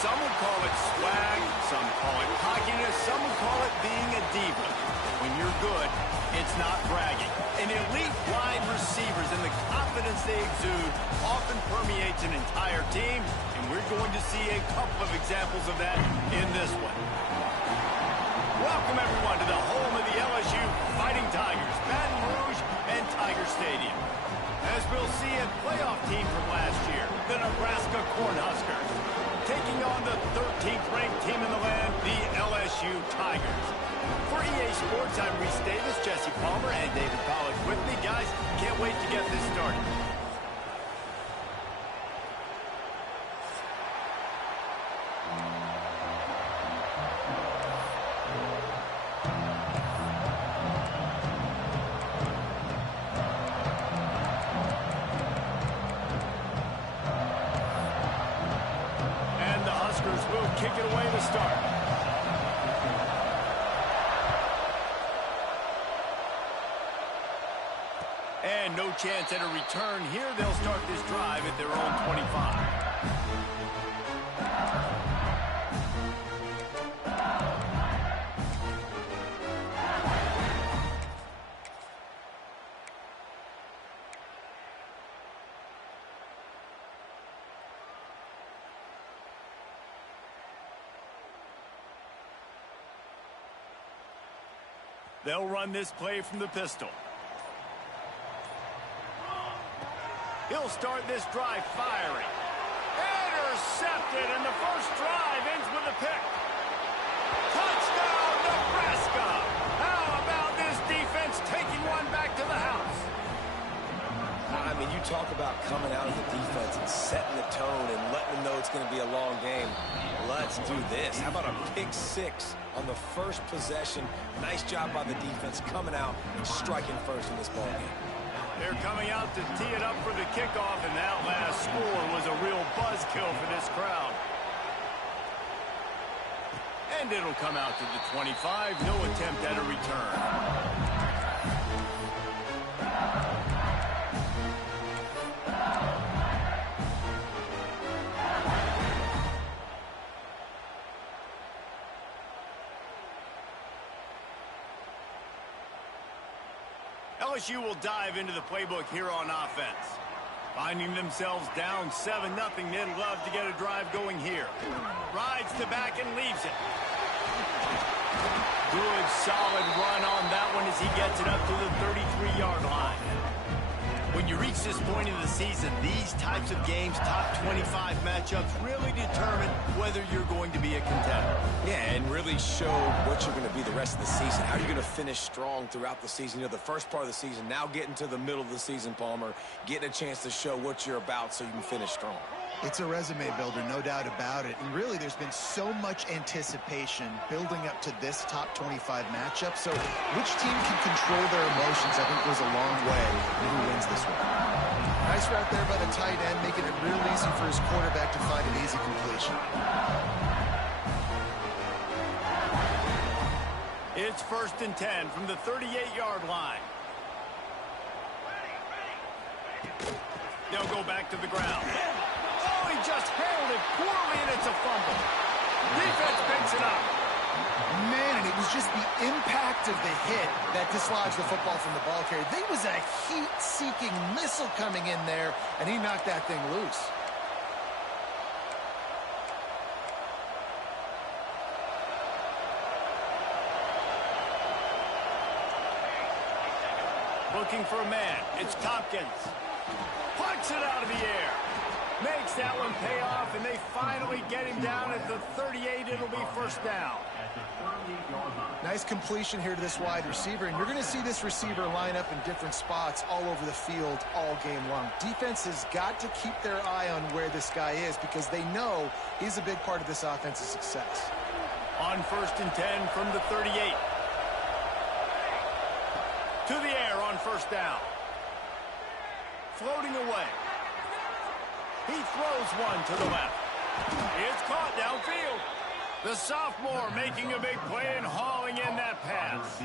Some would call it swag, some call it cockiness, some would call it being a diva. When you're good, it's not bragging. And elite wide receivers and the confidence they exude often permeates an entire team, and we're going to see a couple of examples of that in this one. Welcome, everyone, to the home of the LSU Fighting Tigers, Baton Rouge and Tiger Stadium. As we'll see, a playoff team from last year, the Nebraska Cornhuskers, taking on the 13th ranked team in the land, the LSU Tigers. For EA Sports, I'm Reese Davis, Jesse Palmer, and David Pollack with me. Guys, can't wait to get this started. And the Huskers will kick it away to start. And no chance at a return here. They'll start this drive at their own 25. They'll run this play from the pistol. He'll start this drive firing. Intercepted, and the first drive ends with a pick. Touchdown, Nebraska! How about this defense taking one back to the house? I mean, you talk about coming out of the defense and setting the tone and letting them know it's going to be a long game. Let's do this. How about a pick six on the first possession? Nice job by the defense coming out and striking first in this ball game. They're coming out to tee it up for the kickoff, and that last score was a real buzzkill for this crowd. And it'll come out to the 25. No attempt at a return. LSU will dive into the playbook here on offense. Finding themselves down 7-0, they'd love to get a drive going here. Rides to back and leaves it. Good, solid run on that one as he gets it up to the 33-yard line. When you reach this point in the season, these types of games, top 25 matchups, really determine whether you're going to be a contender. Yeah, and really show what you're going to be the rest of the season. How are you going to finish strong throughout the season? You know, the first part of the season, now getting to the middle of the season, Palmer, getting a chance to show what you're about so you can finish strong. It's a resume builder, no doubt about it. And really, there's been so much anticipation building up to this top 25 matchup. So which team can control their emotions, I think, goes a long way in who wins this one. Nice route there by the tight end, making it real easy for his quarterback to find an easy completion. It's 1st and 10 from the 38-yard line. They'll go back to the ground. Oh, he just handled it poorly, and it's a fumble. Defense picks it up. Man, and it was just the impact of the hit that dislodged the football from the ball carrier. There was a heat-seeking missile coming in there, and he knocked that thing loose. Looking for a man. It's Tompkins. Pucks it out of the air. Makes that one pay off, and they finally get him down at the 38. It'll be 1st down. Nice completion here to this wide receiver, and you're going to see this receiver line up in different spots all over the field all game long. Defense has got to keep their eye on where this guy is because they know he's a big part of this offense's success. On 1st and 10 from the 38. To the air on 1st down. Floating away. He throws one to the left. It's caught downfield. The sophomore making a big play and hauling in that pass.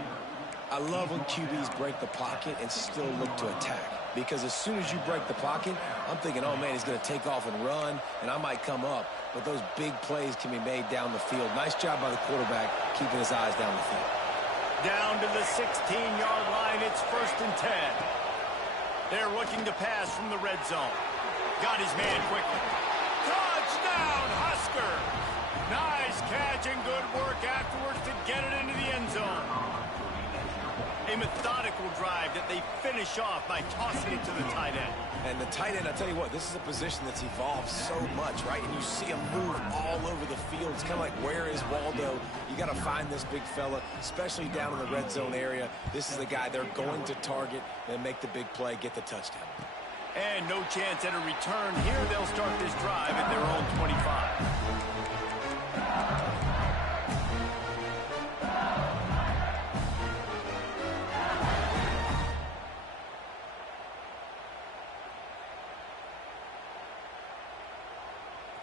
I love when QBs break the pocket and still look to attack. Because as soon as you break the pocket, I'm thinking, oh, man, he's going to take off and run, and I might come up. But those big plays can be made down the field. Nice job by the quarterback keeping his eyes down the field. Down to the 16-yard line. It's 1st and 10. They're looking to pass from the red zone. Got his man quickly. Touchdown, Husker! Nice catch and good work afterwards to get it into the end zone. A methodical drive that they finish off by tossing it to the tight end. And the tight end, I'll tell you what, this is a position that's evolved so much, right? And you see him move all over the field. It's kind of like, where is Waldo? You got to find this big fella, especially down in the red zone area. This is the guy they're going to target and make the big play, get the touchdown. And no chance at a return here. They'll start this drive at their own 25.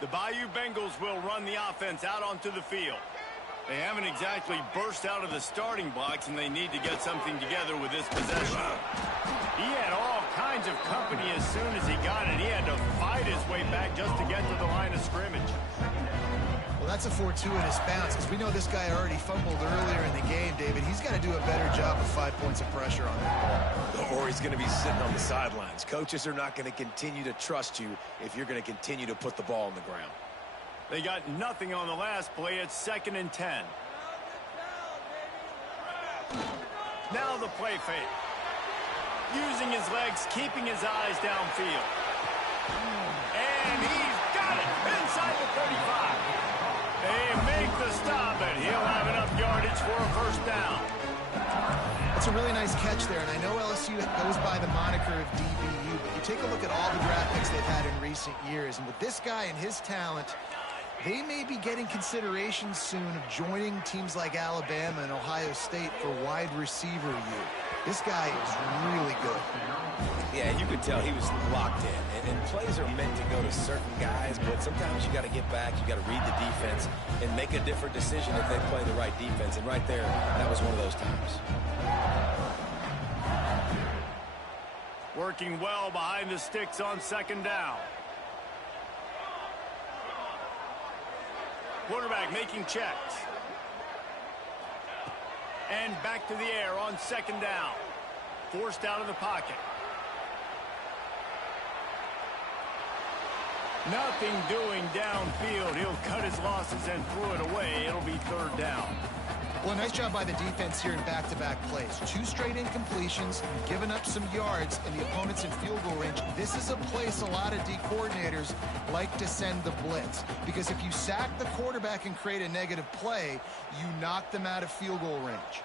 The Bayou Bengals will run the offense out onto the field. They haven't exactly burst out of the starting blocks, and they need to get something together with this possession. He had all kinds of company as soon as he got it. He had to fight his way back just to get to the line of scrimmage. Well, that's a fortuitous bounce, because we know this guy already fumbled earlier in the game, David. He's got to do a better job with 5 points of pressure on that ball. Or he's going to be sitting on the sidelines. Coaches are not going to continue to trust you if you're going to continue to put the ball on the ground. They got nothing on the last play. It's 2nd and 10. Now the play fake. Using his legs, keeping his eyes downfield. And he's got it inside the 35. They make the stop, and he'll have enough yardage for a 1st down. That's a really nice catch there, and I know LSU goes by the moniker of DBU, but you take a look at all the draft picks they've had in recent years, and with this guy and his talent, they may be getting consideration soon of joining teams like Alabama and Ohio State for wide receiver use. This guy is really good. Yeah, you could tell he was locked in. And plays are meant to go to certain guys, but sometimes you got to get back, you got to read the defense, and make a different decision if they play the right defense. And right there, that was one of those times. Working well behind the sticks on 2nd down. Quarterback making checks. And back to the air on 2nd down. Forced out of the pocket. Nothing doing downfield. He'll cut his losses and throw it away. It'll be 3rd down. Well, nice job by the defense here in back-to-back plays. 2 straight incompletions, giving up some yards, and the opponent's in field goal range. This is a place a lot of D coordinators like to send the blitz, because if you sack the quarterback and create a negative play, you knock them out of field goal range.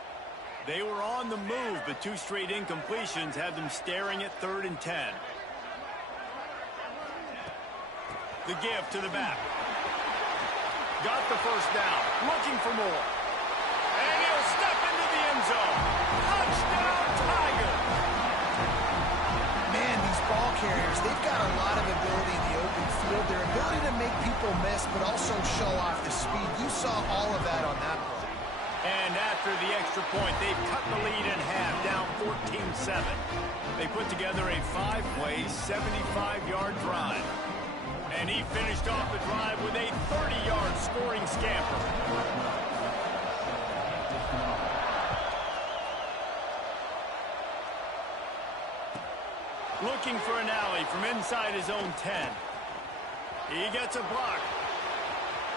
They were on the move, but 2 straight incompletions had them staring at 3rd and 10. The give to the back. Got the 1st down. Looking for more. And he'll step into the end zone. Touchdown, Tiger. Man, these ball carriers, they've got a lot of ability in the open field. Their ability to make people miss, but also show off the speed. You saw all of that on that play. And after the extra point, they've cut the lead in half, down 14-7. They put together a 5-play, 75-yard drive. And he finished off the drive with a 30-yard scoring scamper. Looking for an alley from inside his own 10. He gets a block.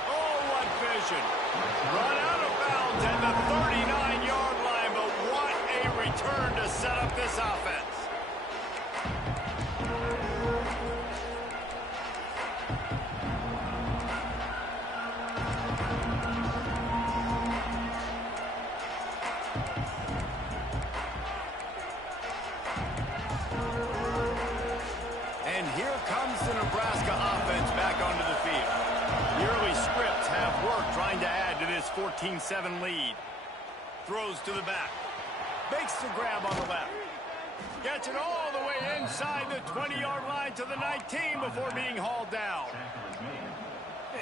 Oh, what vision. Run out of bounds at the 39-yard line, but what a return to set up this offense. And here comes the Nebraska offense back onto the field. The early scripts have worked trying to add to this 14-7 lead. Throws to the back. Makes the grab on the left. Gets it all the way inside the 20-yard line to the 19 before being hauled down.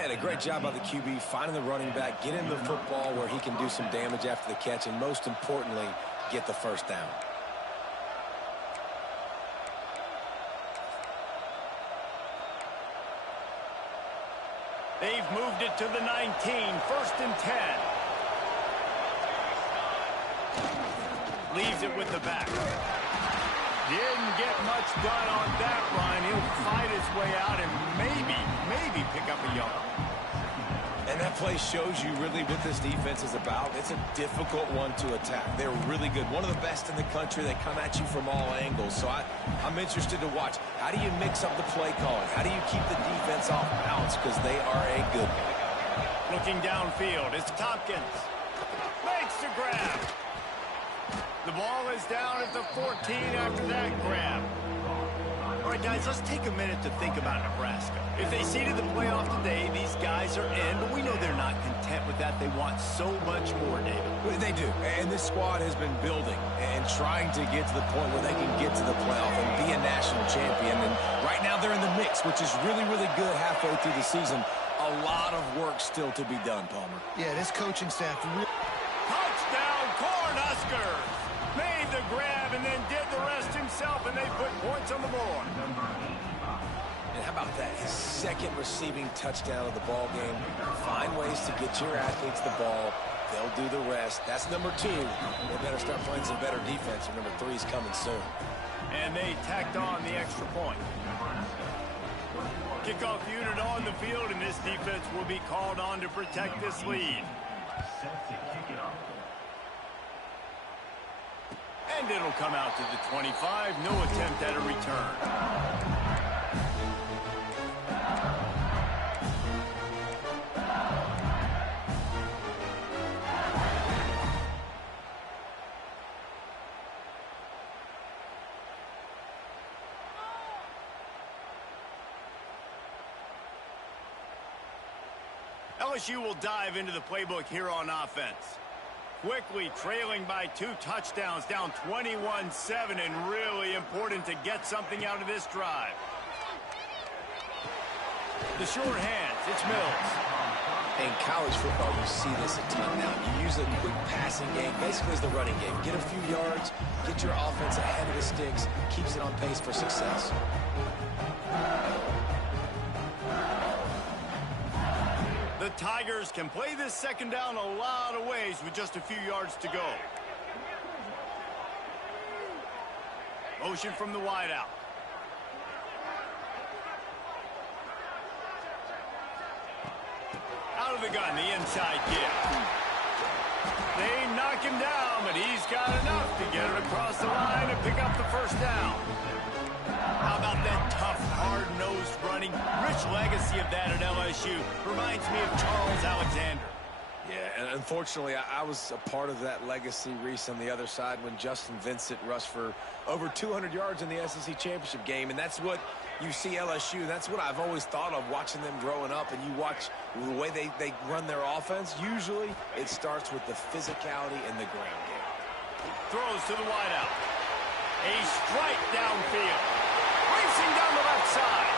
And a great job by the QB finding the running back, getting the football where he can do some damage after the catch, and most importantly, get the first down. They've moved it to the 19, 1st and 10. Leaves it with the back. Didn't get much done on that run. He'll fight his way out and maybe pick up a yard. And that play shows you really what this defense is about. It's a difficult one to attack. They're really good. One of the best in the country. They come at you from all angles. So I'm interested to watch. How do you mix up the play calling? How do you keep the defense off balance? Because they are a good one. Looking downfield, it's Tompkins. Makes the grab. The ball is down at the 14 after that grab. All right, guys, let's take a minute to think about Nebraska. If they seeded the playoff today, these guys are in, but we know they're not content with that. They want so much more, David. They do, and this squad has been building and trying to get to the point where they can get to the playoff and be a national champion. And right now they're in the mix, which is really, really good halfway through the season. A lot of work still to be done, Palmer. Yeah, this coaching staff... Touchdown, Cornhuskers! Made the grab and then did the rest himself, and they put points on the board. And how about that? His second receiving touchdown of the ball game. Find ways to get your athletes the ball. They'll do the rest. That's number 2. They better start playing some better defense, and number 3 is coming soon. And they tacked on the extra point. Kickoff unit on the field, and this defense will be called on to protect this lead. And it'll come out to the 25. No attempt at a return. LSU will dive into the playbook here on offense. Quickly trailing by 2 touchdowns, down 21-7, and really important to get something out of this drive. The short hands, it's Mills. In college football, you see this a ton now. You use a quick passing game, basically as the running game. Get a few yards, get your offense ahead of the sticks, keeps it on pace for success. The Tigers can play this second down a lot of ways with just a few yards to go. Motion from the wideout. Out of the gun, the inside kick. They knock him down, but he's got enough to get it across the line and pick up the first down. How about that tough, hard-nosed running? Rich legacy of that at LSU. Reminds me of Charles Alexander. Yeah, and unfortunately, I was a part of that legacy, Reese, on the other side when Justin Vincent rushed for over 200 yards in the SEC championship game, and that's what you see LSU. That's what I've always thought of watching them growing up, and you watch the way they run their offense. Usually, it starts with the physicality in the ground game. Throws to the wideout. A strike downfield. Racing down the left side.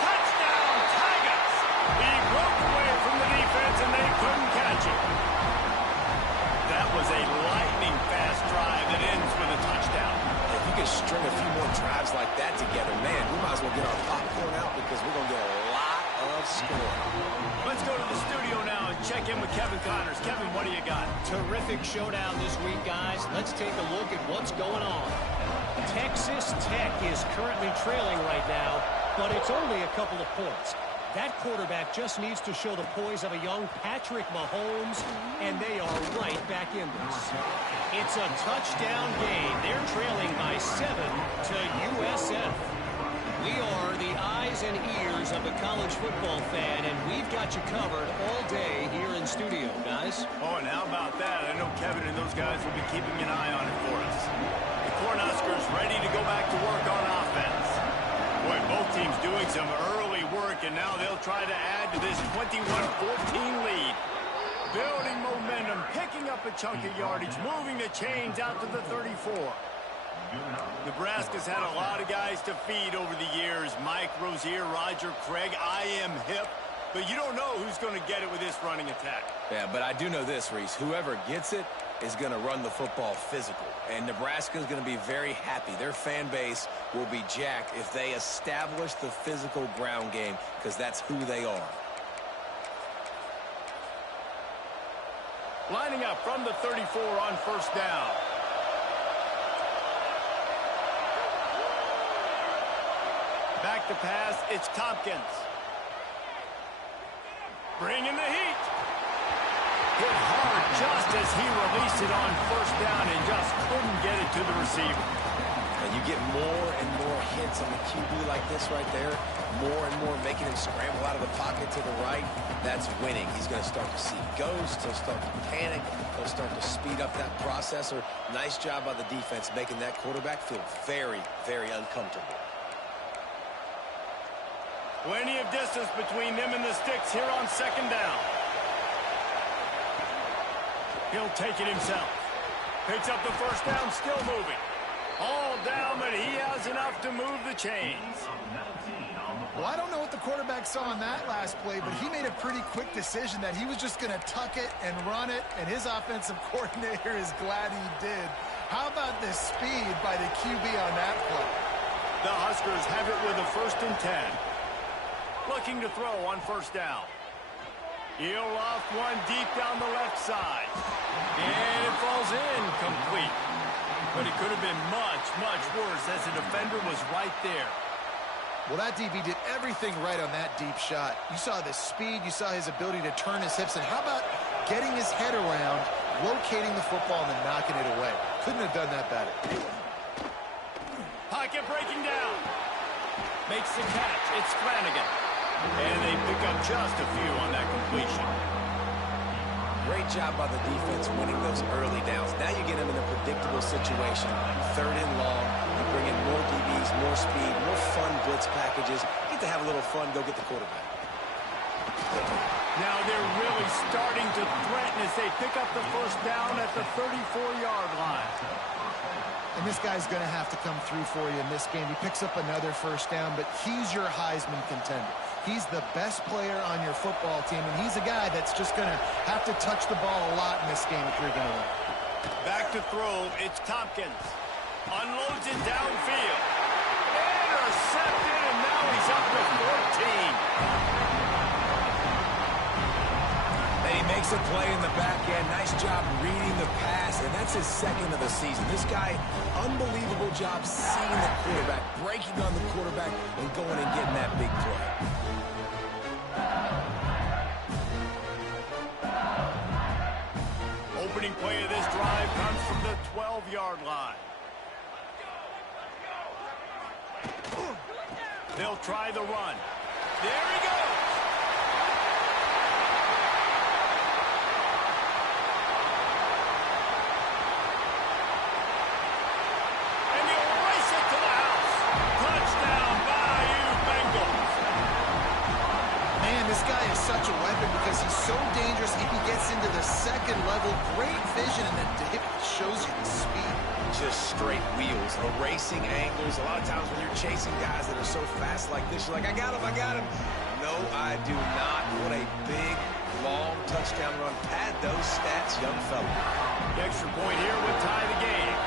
Touchdown, Tigers! He broke away from the defense, and they couldn't catch him. That was a lightning-fast drive that ends with a touchdown. If you could string a few more drives like that together, man, we might as well get our popcorn out because we're going to get a lot of scoring. Let's go to the studio now and check in with Kevin Connors. Kevin, what do you got? Terrific showdown this week, guys. Let's take a look at what's going on. Texas Tech is currently trailing right now, but it's only a couple of points. That quarterback just needs to show the poise of a young Patrick Mahomes, and they are right back in this. It's a touchdown game. They're trailing by 7 to USF. We are the eyes and ears of a college football fan, and we've got you covered all day here in studio, guys. Oh, and how about that? I know Kevin and those guys will be keeping an eye on it for us. The Cornhuskers ready to go back to work on offense. Boy, both teams doing some early work, and now they'll try to add to this 21-14 lead. Building momentum, picking up a chunk of yardage, moving the chains out to the 34. Nebraska's had a lot of guys to feed over the years. Mike Rozier, Roger Craig, I am hip. But you don't know who's going to get it with this running attack. Yeah, but I do know this, Reese. Whoever gets it is going to run the football physical. And Nebraska is going to be very happy. Their fan base will be jacked if they establish the physical ground game, because that's who they are. Lining up from the 34 on first down. Back to pass, it's Tompkins. Bringing the heat. Hit hard just as he released it on first down and just couldn't get it to the receiver. And you get more and more hits on the QB like this right there, more and more making him scramble out of the pocket to the right. That's winning. He's going to start to see ghosts. He'll start to panic. He'll start to speed up that processor. Nice job by the defense making that quarterback feel very, very uncomfortable. Plenty of distance between them and the sticks here on second down. He'll take it himself. Picks up the first down, still moving. All down, but he has enough to move the chains. Well, I don't know what the quarterback saw on that last play, but he made a pretty quick decision that he was just going to tuck it and run it, and his offensive coordinator is glad he did. How about the speed by the QB on that play? The Huskers have it with a 1st and 10. Looking to throw on first down. He'll loft one deep down the left side. And it falls in complete. But it could have been much, much worse as the defender was right there. Well, that DB did everything right on that deep shot. You saw the speed, you saw his ability to turn his hips, and how about getting his head around, locating the football, and then knocking it away? Couldn't have done that better. Pocket breaking down. Makes the catch. It's Flanagan. And they pick up just a few on that completion. Great job by the defense winning those early downs. Now you get them in a predictable situation. 3rd and long. You bring in more DBs, more speed, more fun blitz packages. You get to have a little fun, go get the quarterback. Now they're really starting to threaten as they pick up the first down at the 34-yard line. And this guy's going to have to come through for you in this game. He picks up another first down, but he's your Heisman contender. He's the best player on your football team, and he's a guy that's just going to have to touch the ball a lot in this game if you're going to win. Back to throw, it's Tompkins. Unloads it downfield. Intercepted, and now he's up to 14. And he makes a play in the back end. Nice job reading the pass, and that's his 2nd of the season. This guy, unbelievable job seeing the quarterback, breaking on the quarterback, and going and getting that big play. Opening play of this drive comes from the 12-yard line. They'll try the run. There he goes. And he'll race it to the house. Touchdown, Bayou Bengals. Man, this guy is such a weapon because he's so dangerous if he gets into the 2nd level. Great vision, and then it shows you the speed. Just straight wheels, erasing angles. A lot of times when you're chasing guys that are so fast like this, you're like, I got him, I got him. No, I do not. What a big, long touchdown run. Pad those stats, young fella. The extra point here would tie the game.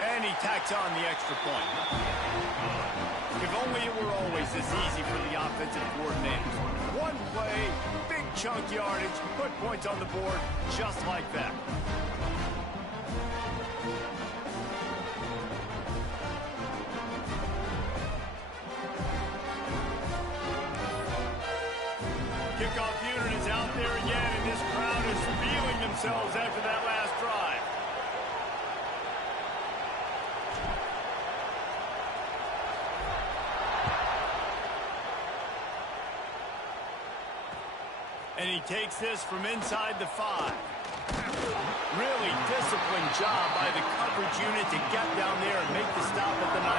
And he tacks on the extra point. If only it were always this easy for the offensive coordinators. One play, big chunk yardage, put points on the board just like that. Kickoff unit is out there again, and this crowd is feeling themselves after that last drive. And he takes this from inside the 5. Really disciplined job by the coverage unit to get down there and make the stop at the 19.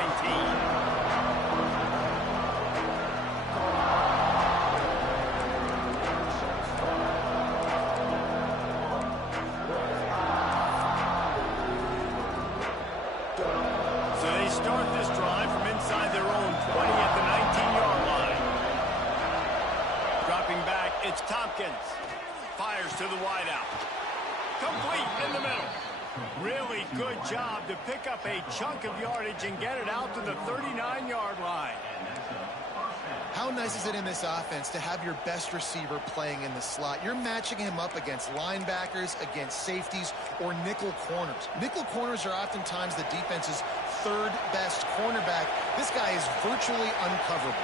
So they start this drive from inside their own 20 at the 19-yard line. Dropping back, it's Tompkins. to the wideout. Complete in the middle. Really good job to pick up a chunk of yardage and get it out to the 39-yard line. How nice is it in this offense to have your best receiver playing in the slot? You're matching him up against linebackers, against safeties, or nickel corners. Nickel corners are oftentimes the defense's third best cornerback. This guy is virtually uncoverable.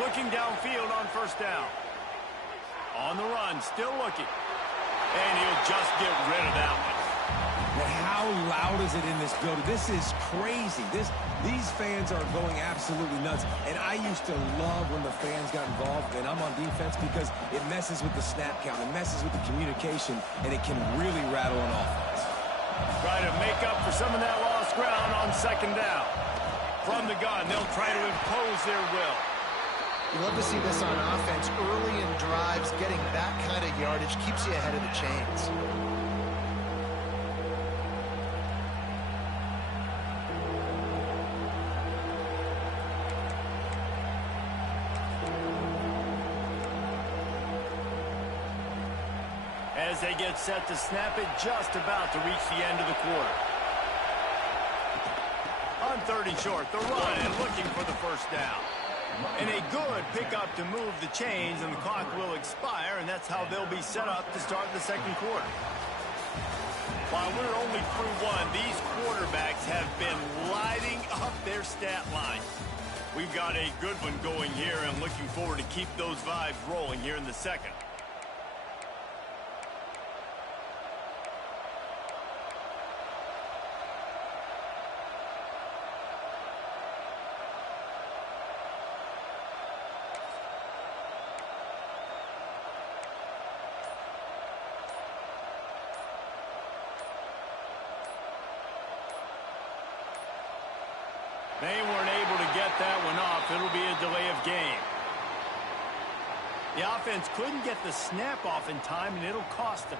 Looking downfield on first down. On the run, still looking. And he'll just get rid of that one. Now, how loud is it in this building? This is crazy. These fans are going absolutely nuts. And I used to love when the fans got involved, and I'm on defense, because it messes with the snap count. It messes with the communication, and it can really rattle an offense. Try to make up for some of that lost ground on second down. From the gun, they'll try to impose their will. You love to see this on offense. Early in drives, getting that kind of yardage keeps you ahead of the chains. As they get set to snap it, just about to reach the end of the quarter. On 3rd and short, the run and looking for the first down. And a good pickup to move the chains, and the clock will expire, and that's how they'll be set up to start the second quarter. While we're only through one, these quarterbacks have been lighting up their stat line. We've got a good one going here, and looking forward to keep those vibes rolling here in the second. They weren't able to get that one off. It'll be a delay of game. The offense couldn't get the snap off in time, and it'll cost them.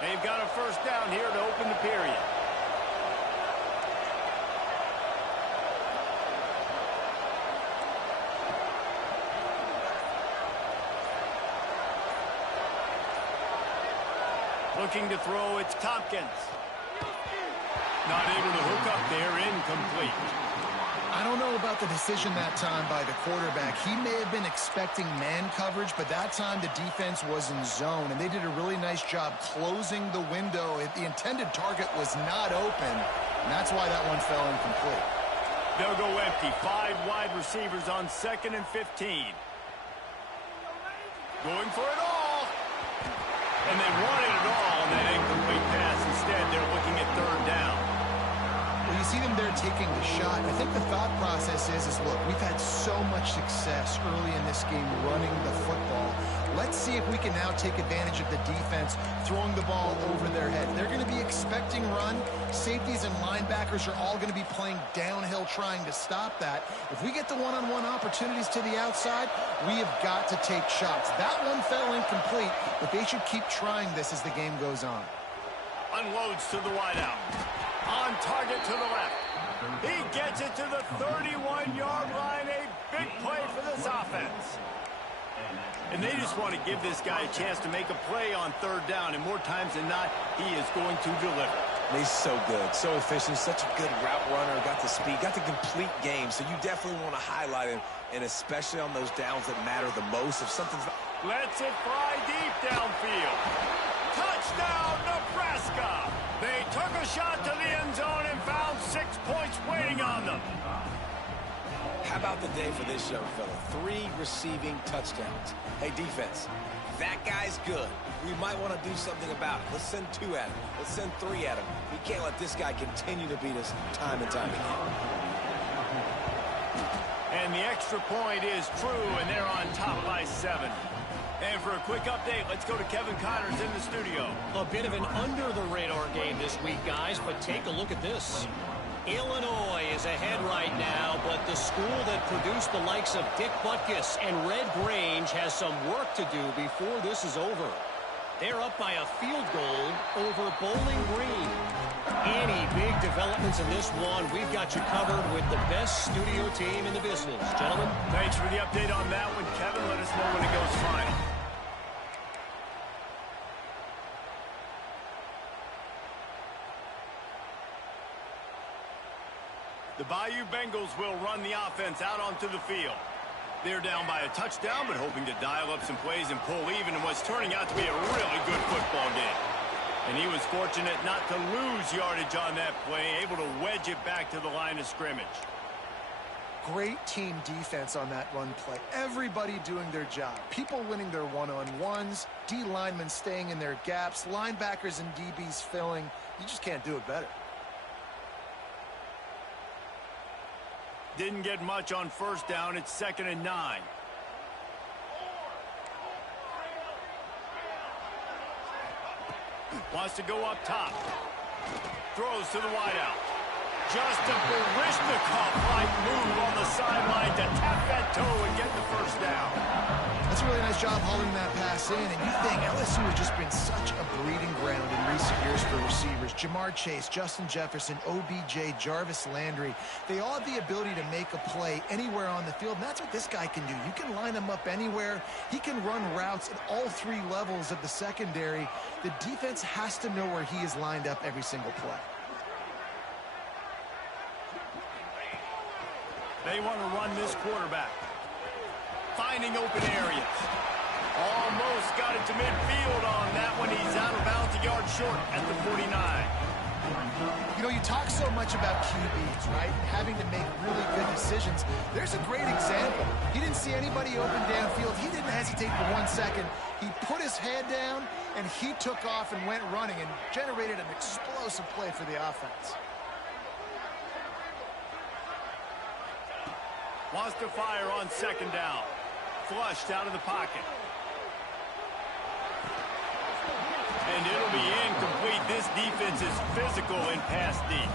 They've got a first down here to open the period. Looking to throw, it's Tompkins. Not able to hook up there, incomplete. I don't know about the decision that time by the quarterback. He may have been expecting man coverage, but that time the defense was in zone, and they did a really nice job closing the window. The intended target was not open, and that's why that one fell incomplete. They'll go empty. 5 wide receivers on 2nd and 15. Going for it all. And they wanted it all on that incomplete pass. Instead, they're looking at 3rd down. Well, you see them there taking the shot. I think the thought process is look, we've had so much success early in this game running the football. Let's see if we can now take advantage of the defense throwing the ball over their head. They're going to be expecting run. Safeties and linebackers are all going to be playing downhill trying to stop that. If we get the one-on-one opportunities to the outside, we have got to take shots. That one fell incomplete, but they should keep trying this as the game goes on. Unloads to the wideout. On target to the left. He gets it to the 31-yard line. A big play for this offense. And they just want to give this guy a chance to make a play on 3rd down. And more times than not, he is going to deliver. He's so good, so efficient, such a good route runner, got the speed, got the complete game. So you definitely want to highlight him, and especially on those downs that matter the most. If something's not... Lets it fly deep downfield. Touchdown, Nebraska! They took a shot to the end zone and found 6 points waiting on them. How about the day for this young fella? 3 receiving touchdowns. Hey, defense, that guy's good. We might want to do something about it. Let's send 2 at him. Let's send 3 at him. We can't let this guy continue to beat us time and time again. And the extra point is true, and they're on top by 7. And for a quick update, let's go to Kevin Connors in the studio. A bit of an under-the-radar game this week, guys, but take a look at this. Illinois is ahead right now, but the school that produced the likes of Dick Butkus and Red Grange has some work to do before this is over. They're up by a field goal over Bowling Green. Any big developments in this one, we've got you covered with the best studio team in the business. Gentlemen. Thanks for the update on that one, Kevin. Let us know when it goes final. The Bayou Bengals will run the offense out onto the field. They're down by a touchdown, but hoping to dial up some plays and pull even in what's turning out to be a really good football game. And he was fortunate not to lose yardage on that play, able to wedge it back to the line of scrimmage. Great team defense on that run play. Everybody doing their job. People winning their one-on-ones, D linemen staying in their gaps, linebackers and DBs filling. You just can't do it better. Didn't get much on first down. It's 2nd and 9. Wants to go up top. Throws to the wideout. Just a Barishnikov-like move on the sideline to tap that toe and get the first down. That's a really nice job hauling that pass in, and you think LSU has just been such a breeding ground in recent years for receivers. Jamar Chase, Justin Jefferson, OBJ, Jarvis Landry, they all have the ability to make a play anywhere on the field, and that's what this guy can do. You can line him up anywhere. He can run routes at all 3 levels of the secondary. The defense has to know where he is lined up every single play. They want to run this quarterback. Finding open areas. Almost got it to midfield on that one. He's out of bounds, a yard short at the 49. You know, you talk so much about QBs, right? Having to make really good decisions. There's a great example. He didn't see anybody open downfield. He didn't hesitate for 1 second. He put his head down, and he took off and went running and generated an explosive play for the offense. Wants to fire on 2nd down. Flushed out of the pocket. And it'll be incomplete. This defense is physical in pass deep.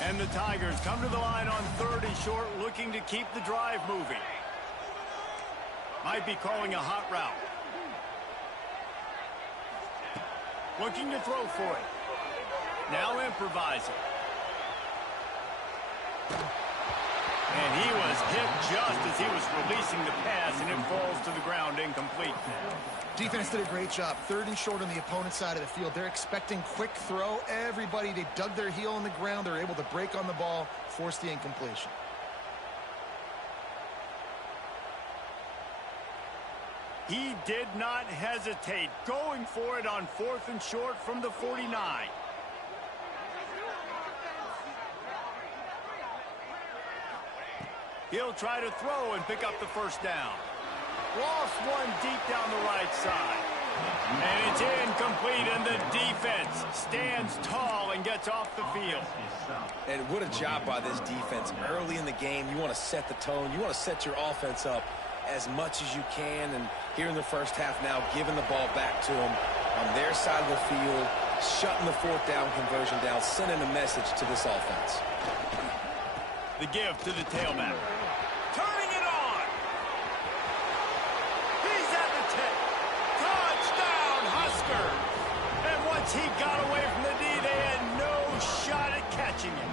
And the Tigers come to the line on 3rd and short, looking to keep the drive moving. Might be calling a hot route. Looking to throw for it. Now improvising. And he was hit just as he was releasing the pass, and it falls to the ground incomplete. Defense did a great job. 3rd and short on the opponent's side of the field. They're expecting quick throw. Everybody, they dug their heel in the ground. They're able to break on the ball, force the incompletion. He did not hesitate, going for it on 4th and short from the 49. He'll try to throw and pick up the first down. Lost one deep down the right side. And it's incomplete, and the defense stands tall and gets off the field. And what a job by this defense. Early in the game, you want to set the tone. You want to set your offense up as much as you can. And here in the first half now, giving the ball back to them on their side of the field, shutting the 4th down conversion down, sending a message to this offense. The give to the tailback. Turning it on. He's at the 10. Touchdown, Huskers. And once he got away from the D, they had no shot at catching him.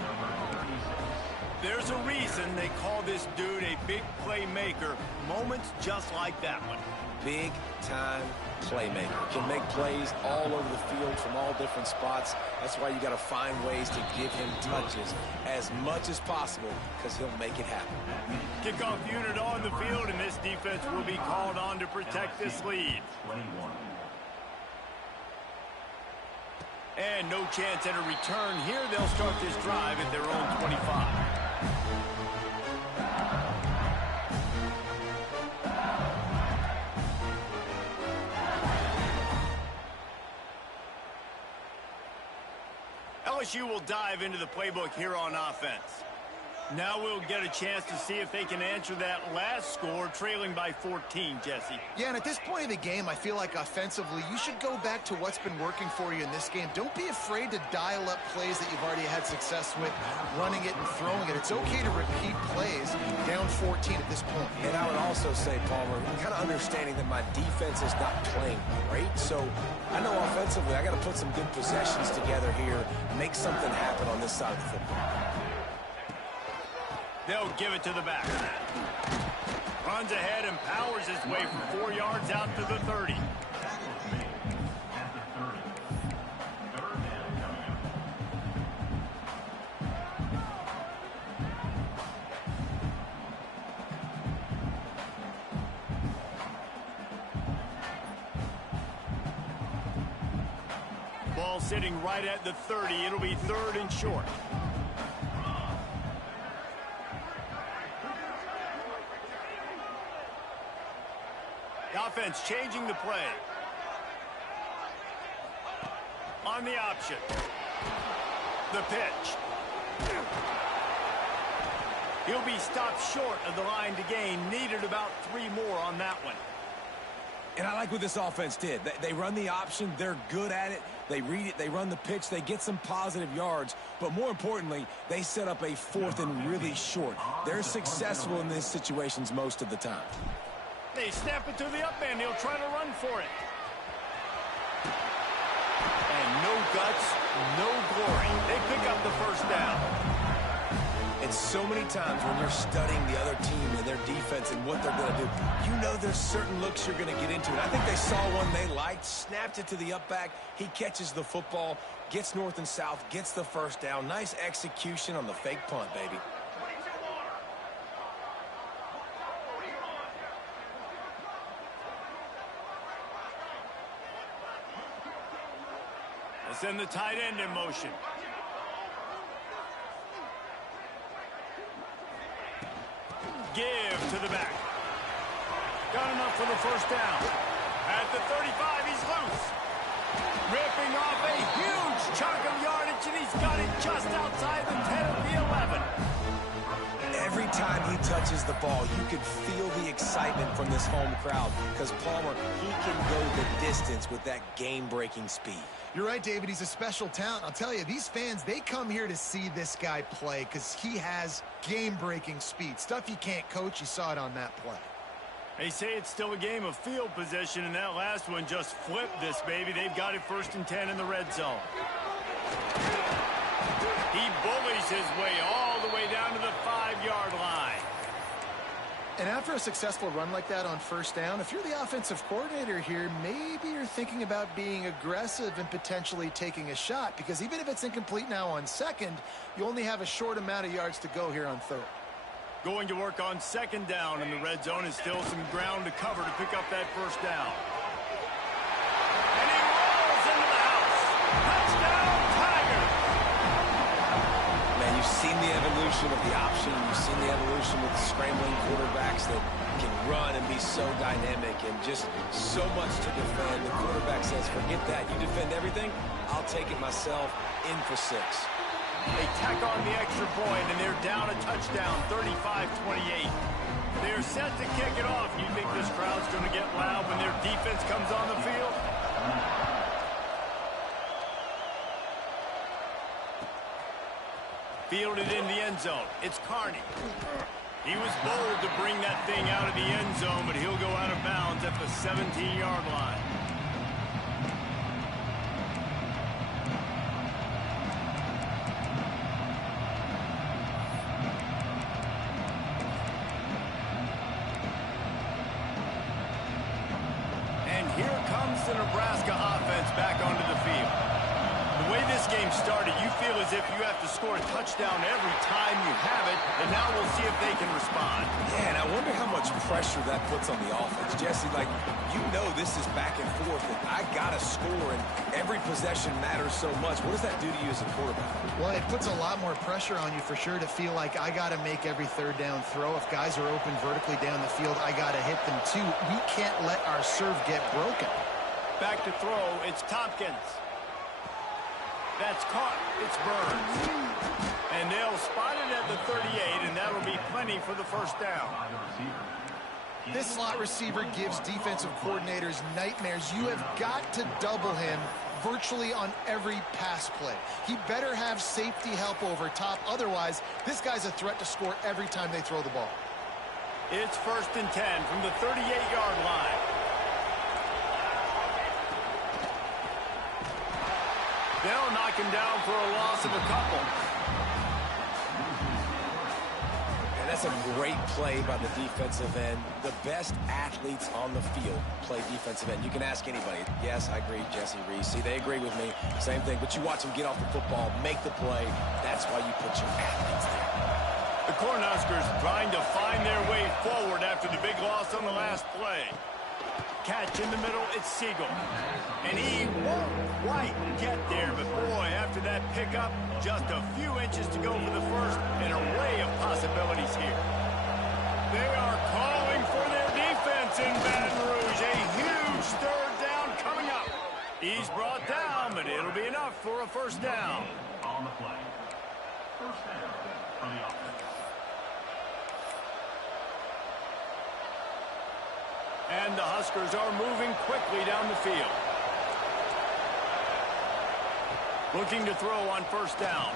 There's a reason they call this dude a big playmaker. Moments just like that one. Big-time playmaker. Can make plays all over the field from all different spots. That's why you got to find ways to give him touches as much as possible, because he'll make it happen. Kickoff unit on the field, and this defense will be called on to protect this lead. And no chance at a return here. They'll start this drive at their own 25. LSU will dive into the playbook here on offense. Now we'll get a chance to see if they can answer that last score, trailing by 14, Jesse. Yeah, and at this point of the game, I feel like offensively, you should go back to what's been working for you in this game. Don't be afraid to dial up plays that you've already had success with, running it and throwing it. It's okay to repeat plays down 14 at this point. And I would also say, Palmer, kind of understanding that my defense is not playing great, so I know offensively I got to put some good possessions together here, make something happen on this side of the football. They'll give it to the back. Runs ahead and powers his way for 4 yards out to the 30. Ball sitting right at the 30. It'll be 3rd and short. Offense changing the play. On the option. The pitch. He'll be stopped short of the line to gain. Needed about 3 more on that one. And I like what this offense did. They run the option. They're good at it. They read it. They run the pitch. They get some positive yards. But more importantly, they set up a 4th and really short. They're successful in these situations most of the time. They snap it to the up end. He'll try to run for it. And no guts, no glory. They pick up the first down. And so many times when you're studying the other team and their defense and what they're going to do, you know there's certain looks you're going to get into. And I think they saw one they liked, snapped it to the up back. He catches the football, gets north and south, gets the first down. Nice execution on the fake punt, baby. Send the tight end in motion. Give to the back. Got enough for the first down. At the 35, he's loose. Ripping off a huge chunk of yardage, and he's got it just outside the 10 of the 11. Every time he touches the ball, you can feel the excitement from this home crowd because Palmer, he can go the distance with that game-breaking speed. You're right, David. He's a special talent. I'll tell you, these fans, they come here to see this guy play because he has game-breaking speed. Stuff you can't coach. You saw it on that play. They say it's still a game of field position, and that last one just flipped this, baby. They've got it 1st and 10 in the red zone. He bullies his way all the way down to the 5-yard line. And after a successful run like that on first down, if you're the offensive coordinator here, maybe you're thinking about being aggressive and potentially taking a shot, because even if it's incomplete now on 2nd, you only have a short amount of yards to go here on 3rd. Going to work on 2nd down in the red zone is still some ground to cover to pick up that first down. And he rolls into the house. Touchdown, Tigers! Man, you've seen the evolution of the option. You've seen the evolution with scrambling quarterbacks that can run and be so dynamic and just so much to defend. The quarterback says, forget that. You defend everything, I'll take it myself. In for 6. They tack on the extra point, and they're down a touchdown, 35-28. They're set to kick it off. You think this crowd's going to get loud when their defense comes on the field? Fielded in the end zone. It's Carney. He was bold to bring that thing out of the end zone, but he'll go out of bounds at the 17-yard line. Here comes the Nebraska offense back onto the field. The way this game started, you feel as if you have to score a touchdown every time you have it, and now we'll see if they can respond. Yeah, and I wonder how much pressure that puts on the offense. Jesse, like, you know this is back and forth, and I got to score, and every possession matters so much. What does that do to you as a quarterback? Well, it puts a lot more pressure on you for sure to feel like I got to make every 3rd down throw. If guys are open vertically down the field, I got to hit them too. We can't let our serve get broken. Back to throw, it's Tompkins. That's caught. It's Burns. And they'll spot it at the 38, and that'll be plenty for the first down. This slot receiver gives defensive coordinators nightmares. You have got to double him virtually on every pass play. He better have safety help over top. Otherwise, this guy's a threat to score every time they throw the ball. It's 1st and 10 from the 38-yard line. They'll knock him down for a loss of a couple. And that's a great play by the defensive end. The best athletes on the field play defensive end. You can ask anybody. Yes, I agree, Jesse Reese. See, they agree with me. Same thing. But you watch them get off the football, make the play. That's why you put your athletes there. The Cornhuskers trying to find their way forward after the big loss on the last play. Catch in the middle, it's Siegel. And he won't quite get there, but boy, after that pickup, just a few inches to go for the first, an array of possibilities here. They are calling for their defense in Baton Rouge. A huge 3rd down coming up. He's brought down, but it'll be enough for a first down. On the play. First down for the offense. And the Huskers are moving quickly down the field. Looking to throw on 1st down.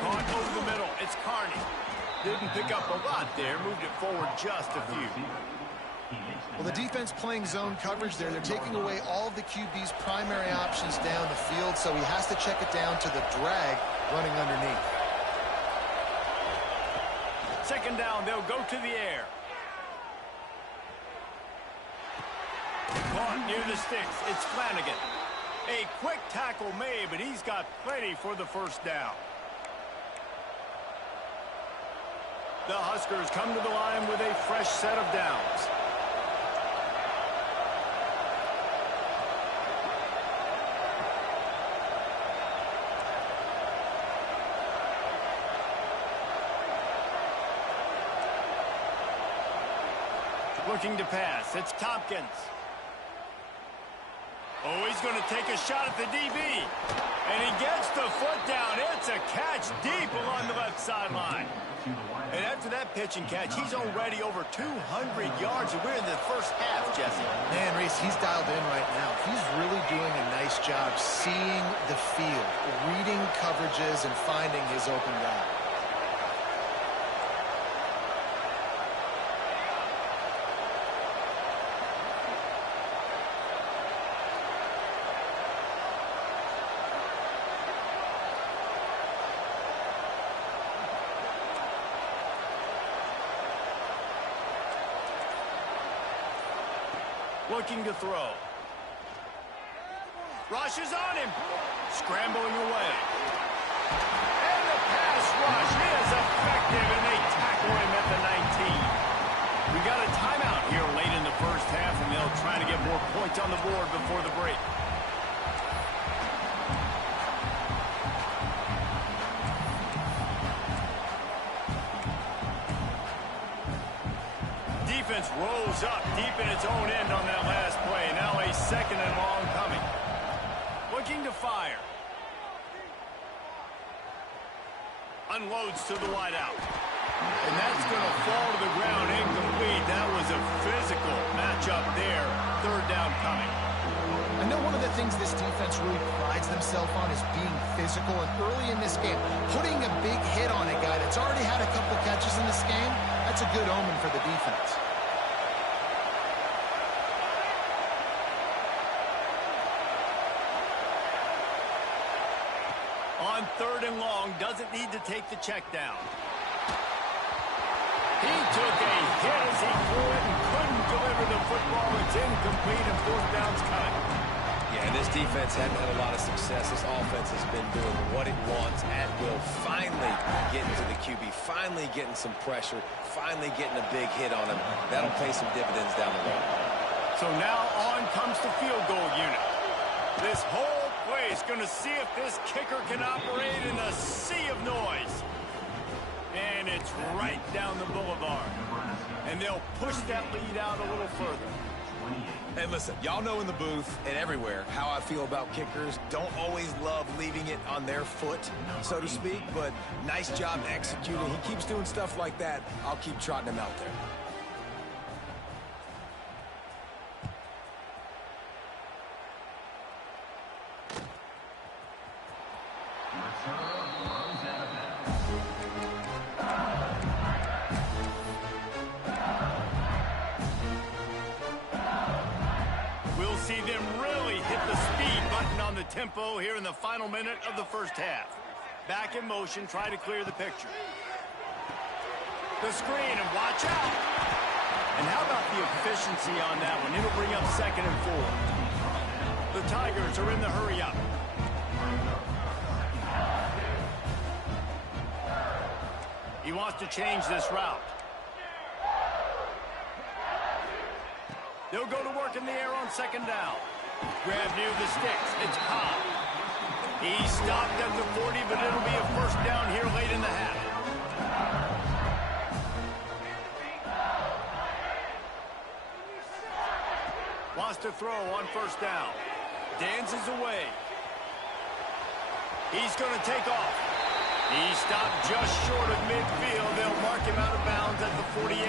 Caught over the middle. It's Carney. Didn't pick up a lot there. Moved it forward just a few. Well, the defense playing zone coverage there. They're taking away all of the QB's primary options down the field, so he has to check it down to the drag running underneath. 2nd down. They'll go to the air. Caught near the sticks. It's Flanagan. A quick tackle made, but he's got plenty for the first down. The Huskers come to the line with a fresh set of downs. Looking to pass. It's Tompkins. Oh, he's going to take a shot at the DB. And he gets the foot down. It's a catch deep along the left sideline. And after that pitch and catch, he's already over 200 yards. And we're in the first half, Jesse. Man, Reese, he's dialed in right now. He's really doing a nice job seeing the field, reading coverages, and finding his open guy. Looking to throw. Rushes on him. Scrambling away. And the pass rush is effective, and they tackle him at the 19. We got a timeout here late in the first half, and they'll try to get more points on the board before the break. Defense rolls up deep in its own end on that last play. Now a 2nd and long coming. Looking to fire. Unloads to the wideout. And that's going to fall to the ground incomplete. That was a physical matchup there. 3rd down coming. I know one of the things this defense really prides themselves on is being physical. And early in this game, putting a big hit on a guy that's already had a couple catches in this game, that's a good omen for the defense. On 3rd and long, doesn't need to take the check down. He took a hit as he threw it and couldn't deliver the football. It's incomplete and 4th down's coming. Yeah, this defense hadn't had a lot of success. This offense has been doing what it wants at will. Finally getting to the QB, finally getting some pressure, finally getting a big hit on him. That'll pay some dividends down the road. So now on comes the field goal unit. This whole play is going to see if this kicker can operate in a sea of noise. And it's right down the boulevard. And they'll push that lead out a little further. Hey, listen, y'all know in the booth and everywhere how I feel about kickers. Don't always love leaving it on their foot, so to speak, but nice job executing. He keeps doing stuff like that. I'll keep trotting him out there. We'll see them really hit the speed button on the tempo here in the final minute of the first half. Back in motion, try to clear the picture. The screen, and watch out. And how about the efficiency on that one? It'll bring up 2nd and 4. The Tigers are in the hurry up. He wants to change this route. They'll go to work in the air on 2nd down. Grab near the sticks. It's Cobb. He stopped at the 40, but it'll be a first down here late in the half. Wants to throw on 1st down. Dances away. He's going to take off. He stopped just short of midfield. They'll mark him out of bounds at the 48.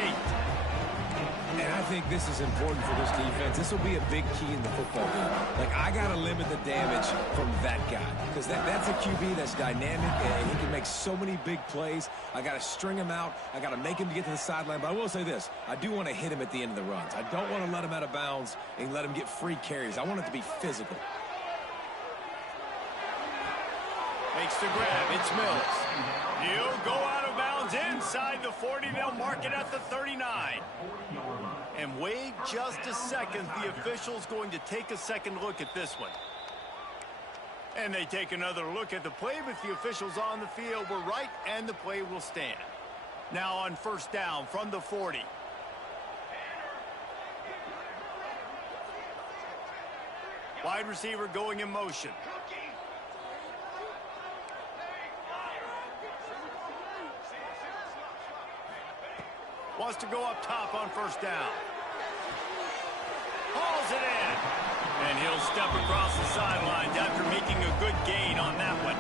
And I think this is important for this defense. This will be a big key in the football game. Like, I got to limit the damage from that guy. Because that's a QB that's dynamic, and he can make so many big plays. I got to string him out. I got to make him get to the sideline. But I will say this. I do want to hit him at the end of the runs. I don't want to let him out of bounds and let him get free carries. I want it to be physical. Makes the grab. It's Mills. He'll go out of bounds inside the 40. They'll mark it at the 39. And wait just a second. The official's going to take a second look at this one. And they take another look at the play, but the officials on the field were right, and the play will stand. Now on 1st down from the 40. Wide receiver going in motion. Wants to go up top on 1st down. Hauls it in. And he'll step across the sidelines after making a good gain on that one.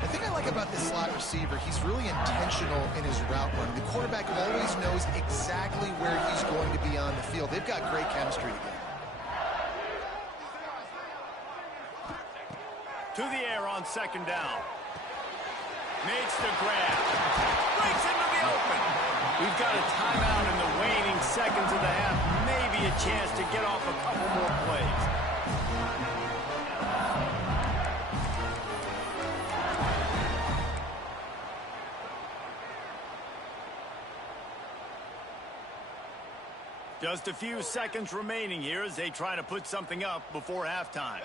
The thing I like about this slot receiver, he's really intentional in his route run. The quarterback always knows exactly where he's going to be on the field. They've got great chemistry together. To the air on 2nd down. Makes the grab. Breaks into the open. We've got a timeout in the waning seconds of the half. Maybe a chance to get off a couple more plays. Just a few seconds remaining here as they try to put something up before halftime.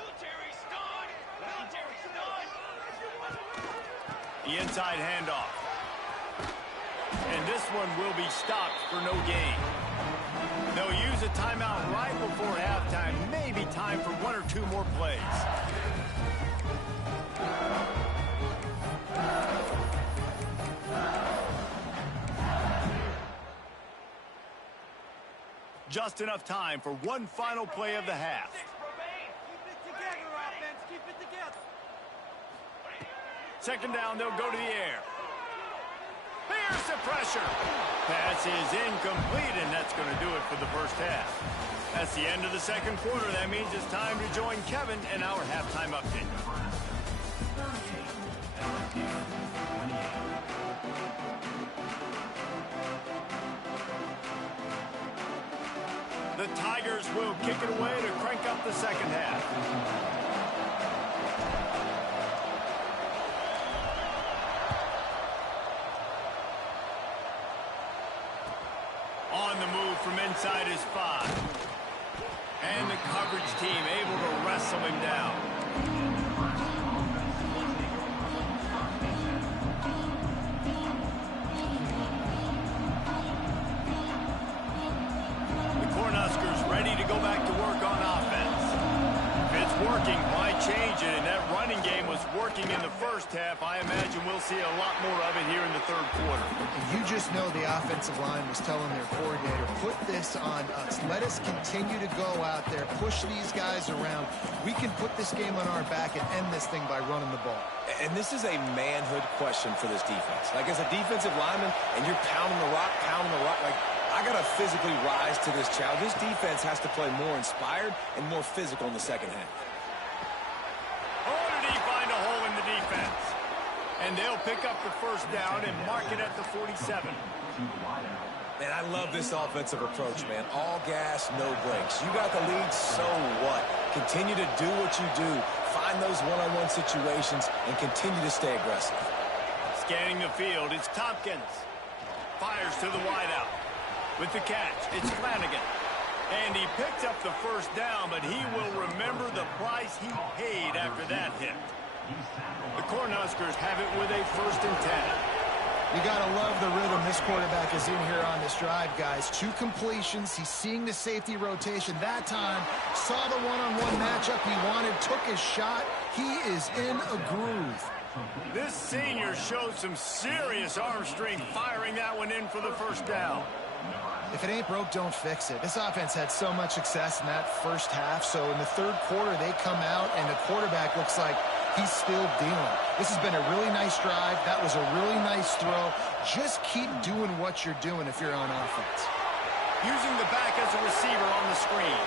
The inside handoff. And this one will be stopped for no gain. They'll use a timeout right before halftime. Maybe time for 1 or 2 more plays. Just enough time for one final play of the half. Keep it together, offense. Keep it together. 2nd down, they'll go to the air. Here's the pressure. Pass is incomplete, and that's going to do it for the first half. That's the end of the 2nd quarter. That means it's time to join Kevin in our halftime update. The Tigers will kick it away to crank up the 2nd half. On the move from inside his 5. And the coverage team able to wrestle him down. The Cornhuskers ready to go back to work on offense. If it's working, why change it, and that running game was working in the first half. I imagine we'll see a lot more of it here in the third quarter. And you just know the offensive line was telling their coordinator, put this on us. Let us continue to go out there, push these guys around. We can put this game on our back and end this thing by running the ball. And this is a manhood question for this defense. Like, as a defensive lineman, and you're pounding the rock, like, I got to physically rise to this challenge. This defense has to play more inspired and more physical in the second half. Oh, did he find a hole in the defense? And they'll pick up the first down and mark it at the 47. Man, I love this offensive approach, man. All gas, no brakes. You got the lead, so what? Continue to do what you do. Find those one-on-one situations and continue to stay aggressive. Scanning the field, it's Tompkins. Fires to the wideout. With the catch, it's Flanagan. And he picked up the first down, but he will remember the price he paid after that hit. The Cornhuskers have it with a 1st and 10. You got to love the rhythm this quarterback is in here on this drive, guys. 2 completions. He's seeing the safety rotation. That time, saw the one-on-one matchup he wanted, took his shot. He is in a groove. This senior showed some serious arm strength firing that one in for the first down. If it ain't broke, don't fix it. This offense had so much success in that first half, so in the third quarter, they come out, and the quarterback looks like he's still dealing. This has been a really nice drive. That was a really nice throw. Just keep doing what you're doing if you're on offense. Using the back as a receiver on the screen.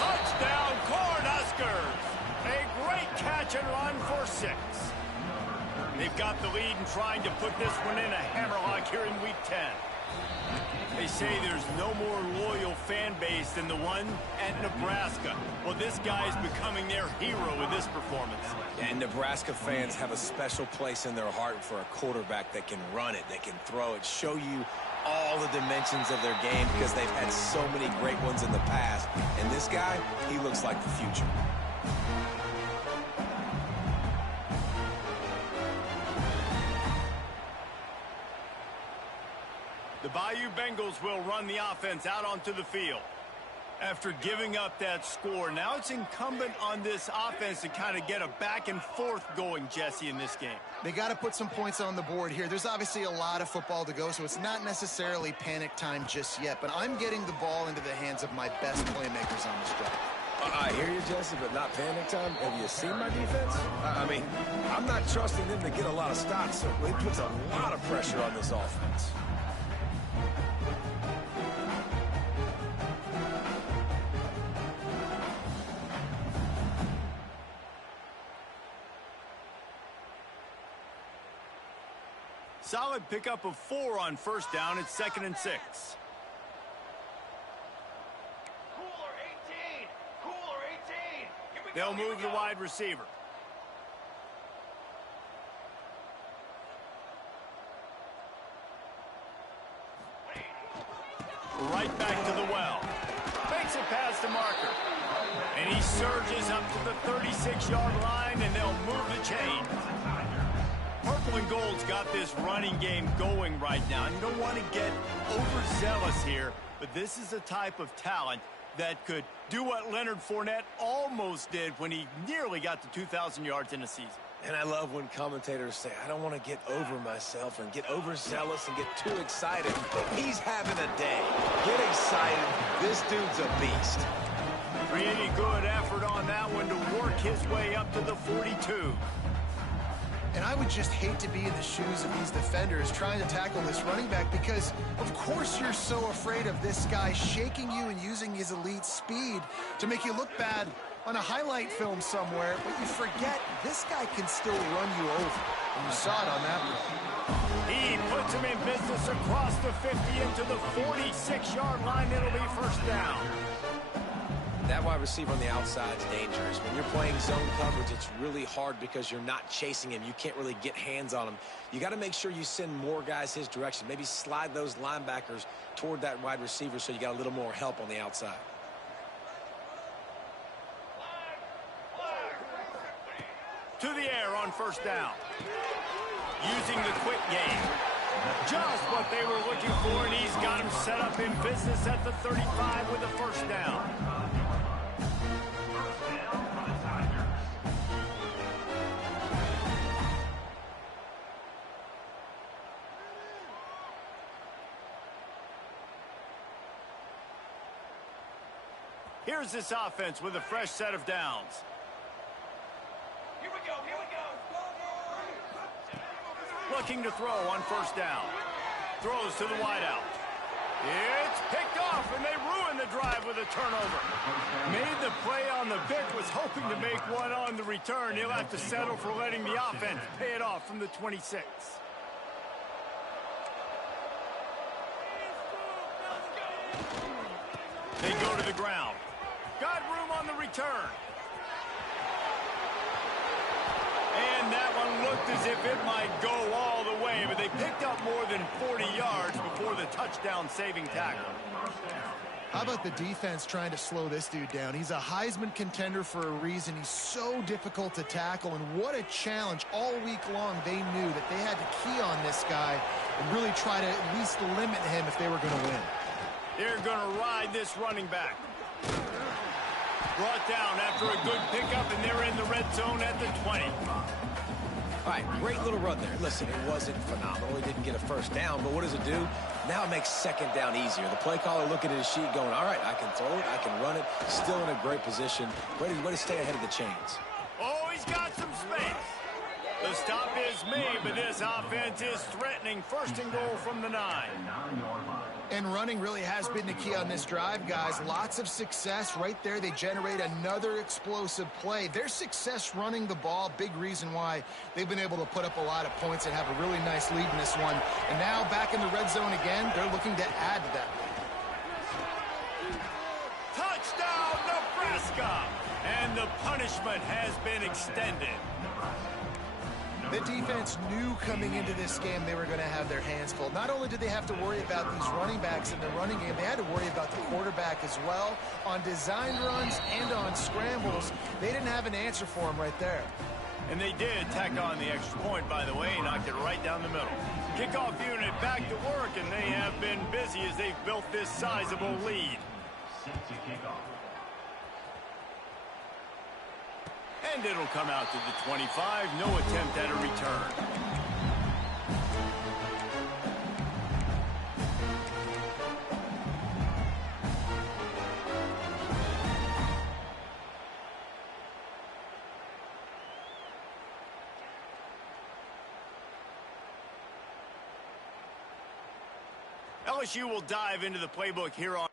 Touchdown, Cornhuskers! A great catch and run for 6. They've got the lead and trying to put this one in a hammerlock here in Week 10. They say there's no more loyal fan base than the one at Nebraska. Well, this guy's becoming their hero with this performance. And Nebraska fans have a special place in their heart for a quarterback that can run it, that can throw it, show you all the dimensions of their game because they've had so many great ones in the past. And this guy, he looks like the future. The Bayou Bengals will run the offense out onto the field. After giving up that score, now it's incumbent on this offense to kind of get a back and forth going, Jesse, in this game. They got to put some points on the board here. There's obviously a lot of football to go, so it's not necessarily panic time just yet, but I'm getting the ball into the hands of my best playmakers on this drive. I hear you, Jesse, but not panic time. Have you seen my defense? I mean, I'm not trusting them to get a lot of stops, so it puts a lot of pressure on this offense. Solid pickup of 4 on first down. It's 2nd and 6. Cooler 18! Cooler 18! They'll move the wide receiver. Right back to the well. Makes it past the marker. And he surges up to the 36-yard line, and they'll move the chain. Purple and Gold's got this running game going right now. You don't want to get overzealous here, but this is a type of talent that could do what Leonard Fournette almost did when he nearly got to 2,000 yards in a season. And I love when commentators say, I don't want to get over myself and get overzealous and get too excited. He's having a day. Get excited. This dude's a beast. Pretty good effort on that one to work his way up to the 42. And I would just hate to be in the shoes of these defenders trying to tackle this running back because, of course, you're so afraid of this guy shaking you and using his elite speed to make you look bad on a highlight film somewhere, but you forget this guy can still run you over. And you saw it on that run. He puts him in business across the 50 into the 46-yard line. It'll be first down. That wide receiver on the outside is dangerous. When you're playing zone coverage, it's really hard because you're not chasing him. You can't really get hands on him. You got to make sure you send more guys his direction. Maybe slide those linebackers toward that wide receiver so you got a little more help on the outside. To the air on first down. Using the quick game. Just what they were looking for, and he's got him set up in business at the 35 with a first down. Here's this offense with a fresh set of downs. Here we go. Looking to throw on first down. Throws to the wideout. It's picked off, and they ruin the drive with a turnover. Made the play on the pick, was hoping to make one on the return. He'll have to settle for letting the offense pay it off from the 26. They go to the ground. Got room on the return. And that one looked as if it might go all the way, but they picked up more than 40 yards before the touchdown-saving tackle. How about the defense trying to slow this dude down? He's a Heisman contender for a reason. He's so difficult to tackle, and what a challenge. All week long, they knew that they had to key on this guy and really try to at least limit him if they were going to win. They're going to ride this running back. Brought down after a good pickup, and they're in the red zone at the 20. All right, great little run there. Listen, it wasn't phenomenal. He didn't get a first down, but what does it do? Now it makes second down easier. The play caller looking at his sheet going, all right, I can throw it, I can run it. Still in a great position. Way to stay ahead of the chains. Oh, he's got some space. The stop is made, but this offense is threatening. First and goal from the 9. And running really has been the key on this drive, guys. Lots of success right there. They generate another explosive play. Their success running the ball, big reason why they've been able to put up a lot of points and have a really nice lead in this one. And now back in the red zone again, they're looking to add to that lead. Touchdown, Nebraska! And the punishment has been extended. The defense knew coming into this game they were going to have their hands full. Not only did they have to worry about these running backs in the running game, they had to worry about the quarterback as well. On designed runs and on scrambles, they didn't have an answer for him right there. And they did tack on the extra point, by the way, knocked it right down the middle. Kickoff unit back to work, and they have been busy as they've built this sizable lead. And it'll come out to the 25. No attempt at a return. LSU will dive into the playbook here on